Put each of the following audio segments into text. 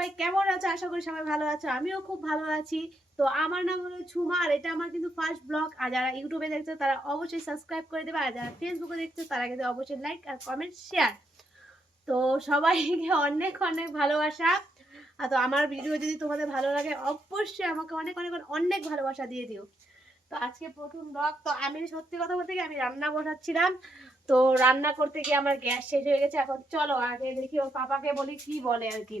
সবাই কেমন আছো? আশা করি সবাই ভালো আছো। আমিও খুব ভালো আছি। তো আমার নাম হলো ঝুমা আর এটা আমার কিন্তু ফার্স্ট ব্লগ। আর যারা ইউটিউবে দেখছো তারা অবশ্যই সাবস্ক্রাইব করে দেবে, আর যারা ফেসবুকে দেখছো তারা কিন্তু অবশ্যই লাইক আর কমেন্ট শেয়ার। তো সবাইকে অনেক অনেক ভালোবাসা। তো আমার ভিডিও যদি তোমাদের ভালো লাগে অবশ্যই আমাকে অনেক অনেক অনেক ভালোবাসা দিয়ে দিও। তো আজকে প্রথম ব্লগ। তো আমি সত্যি কথা বলতে গিয়ে আমি রান্না বসাচ্ছিলাম। তো রান্না করতে গিয়ে আমার গ্যাস শেষ হয়ে গেছে। এখন চলো আগে দেখি ওর পাপাকে বলি কি বলে আর কি।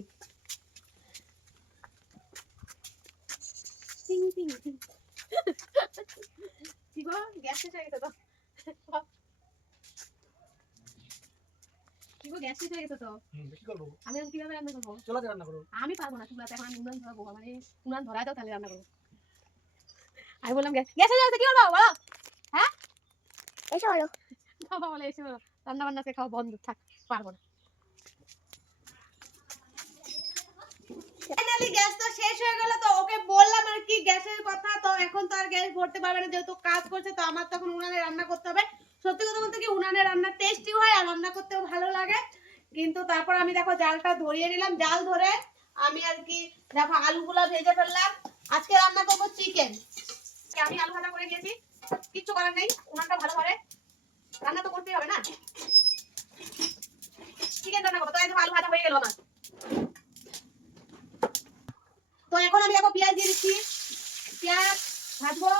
কি গো, গ্যাস শেষ হয়ে গেছে তো? কি গো, গ্যাস শেষ হয়ে গেছে তো? কি করবো আমি? এখন কিভাবে রান্না করবো? চুলাতে রান্না করবো। আমি পারবো না চুলাতে, এখন আমি উনান ধরাবো। মানে উনান ধরাই দাও তাহলে রান্না করবো। আমি বললাম গ্যাস হয়ে গেছে, কি করবো বলো? হ্যাঁ এসে বলো। বাবা বলে এসে বলো, রান্না বান্না খাওয়া বন্ধ থাক, পারবো না। ফাইনালি গ্যাস তো শেষ হয়ে গেল। তো ওকে বললাম আর কি গ্যাসের কথা। তো এখন তো আর গ্যাস ভরতে পারবে না যেহেতু কাজ করছে। তো আমার তখন উনানে রান্না করতে হবে। সত্যি কথা বলতে কি উনানে রান্না টেস্টি হয় আর রান্না করতেও ভালো লাগে। কিন্তু তারপর আমি দেখো জালটা ধরিয়ে নিলাম। জাল ধরে আমি আর কি দেখো আলুগুলো ভেজে ফেললাম। আজকে রান্না করবো চিকেন। আমি আলু ভাজা করে নিয়েছি, কিচ্ছু করার নেই, উনানটা ভালো করে রান্না তো করতেই হবে না। চিকেন রান্না করবো। তো একদম আলু ভাজা হয়ে গেল আমার। তো এখন আমি দেখো পেঁয়াজ দিয়ে দিচ্ছি, পেঁয়াজ ভাজবো।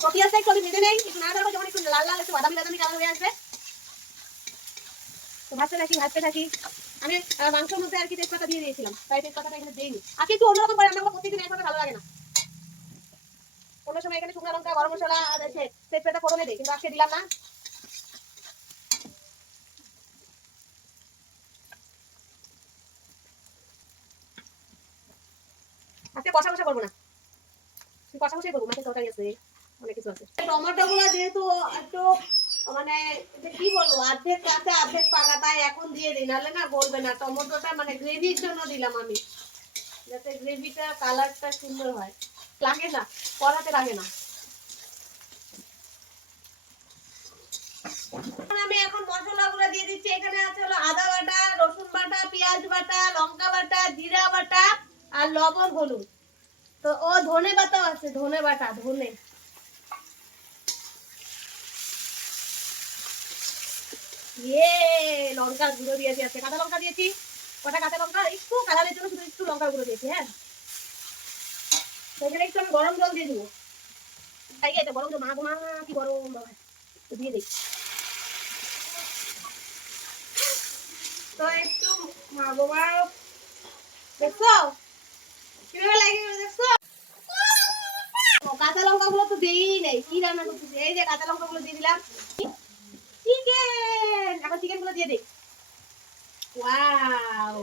তো পেঁয়াজটা একটু আমি ভেজে নেই, একটু না যখন একটু লাল লাল একটু বাদামি বাদামি কালার হয়ে আসবে। তো ভাজতে থাকি। আমি মাংসের মধ্যে আর কি তেজপাতা দিয়ে দিয়েছিলাম, তাই তেজপাতাটা এখানে দিইনি। আর একটু অন্যরকম করে রান্না করবো, প্রত্যেকদিন একভাবে ভালো লাগে না। অন্য সময় এখানে শুকনো লঙ্কা গরম মশলা আর তেজপাতা ফোড়নে দিই, কিন্তু আজকে দিলাম না। আজকে কষা করবো না, কষাই করবো। মাছের তরকারি আছে, অনেক কিছু আছে। টমেটো গুলো যেহেতু একটু মানে কি বলবো অর্ধেক কাঁচা অর্ধেক পাকা, তাই এখন দিয়ে দিই, নাহলে না বলবে না। টমেটোটা মানে গ্রেভির জন্য দিলাম আমি, যাতে গ্রেভিটা কালারটা সুন্দর হয়। লাগে না, কড়াতে লাগে না। আমি এখন মশলাগুলো দিয়ে দিচ্ছি। এখানে আছে হলো আদা বাটা, রসুন বাটা, পেঁয়াজ বাটা, লঙ্কা বাটা, জিরা বাটা আর লবণ হলুদ। তো ও ধনে বাটাও আছে, ধনে বাটা, ধনে। ইয়ে লঙ্কার গুঁড়ো দিয়েছি, আজকে কাঁচা লঙ্কা দিয়েছি। কটা কাঁচা লঙ্কা একটু কালারের জন্য শুধু একটু লঙ্কার গুঁড়ো দিয়েছি। হ্যাঁ, সেখানে একটু আমি গরম জল দিয়ে দিব। তাই এটা গরম জল, মা কি গরম বাবা, তো দিয়ে দিই। তো একটু মা বাবা দেখছো কিভাবে লাগিয়ে দেখছো। কাঁচা লঙ্কা গুলো তো দিই নেই, কি রান্না করতেছি। এই যে কাঁচা লঙ্কা গুলো দিয়ে দিলাম। চিকেন, এখন চিকেন গুলো দিয়ে দিই। ওয়াও,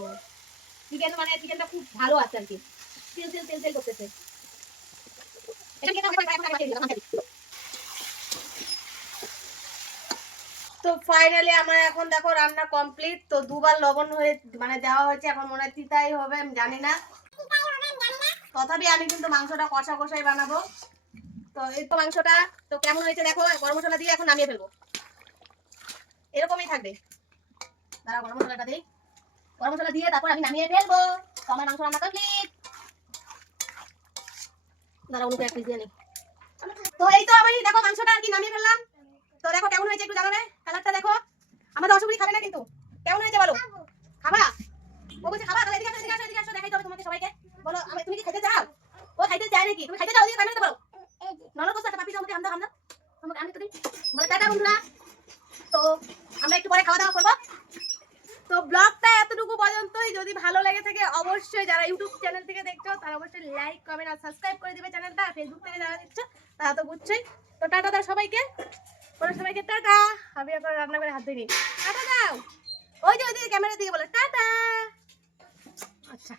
চিকেন মানে চিকেনটা খুব ভালো আছে আর কি, তেল করতেছে। তো ফাইনালি আমার এখন দেখো রান্না কমপ্লিট। তো দুবার লবণ হয়ে মানে দেওয়া হয়েছে, এখন মনে হয় তিতাই হবে, আমি জানি না। তথাপি আমি কিন্তু মাংসটা কষাই বানাবো। তো এই তো মাংসটা তো কেমন হয়েছে দেখো। গরম মশলা দিয়ে এখন নামিয়ে ফেলবো, এরকমই থাকবে। দাঁড়া গরম মশলাটা দিই, গরম মশলা দিয়ে তারপর আমি নামিয়ে ফেলবো। তো আমার মাংস রান্না কমপ্লিট। দাঁড়া অনুকে এক পিস দিয়ে নিই। তো এই তো আমি দেখো মাংসটা আর কি নামিয়ে ফেললাম। তো দেখো কেমন হয়েছে একটু জানাবে, কালারটা দেখো। আমাদের অসুবিধা খাবে না কিন্তু, কেমন হয়েছে বলো? খাবা? ও বলছে খাবা, তাহলে এদিকে আসো দেখাই হবে তোমাকে সবাইকে। বলো তুমি কি খেতে চাও? ও খাইতে চায় নাকি? তুমি খাইতে চাও? ওদিকে ক্যামেরাতে বলো। নরম বসে একটা পাপি আমাকে আমদা তোমাকে আমি তো দিই। বলে টাটা বন্ধুরা। তো আমরা একটু পরে খাওয়া দাওয়া করবো। তো ব্লগটা এতটুকু পর্যন্তই। যদি ভালো লেগে থাকে অবশ্যই যারা ইউটিউব চ্যানেল থেকে দেখছো তারা অবশ্যই লাইক কমেন্ট আর সাবস্ক্রাইব করে দিবে চ্যানেলটা। ফেসবুক থেকে যারা দেখছো তারা তো বুঝছোই। তো টাটা দাও সবাইকে, সবাইকে টাটা। আমি এখন রান্না করে হাত ধুই। টাটা দাও, ওই যে ওইদিকে ক্যামেরা দিয়ে বলো টাটা। আচ্ছা।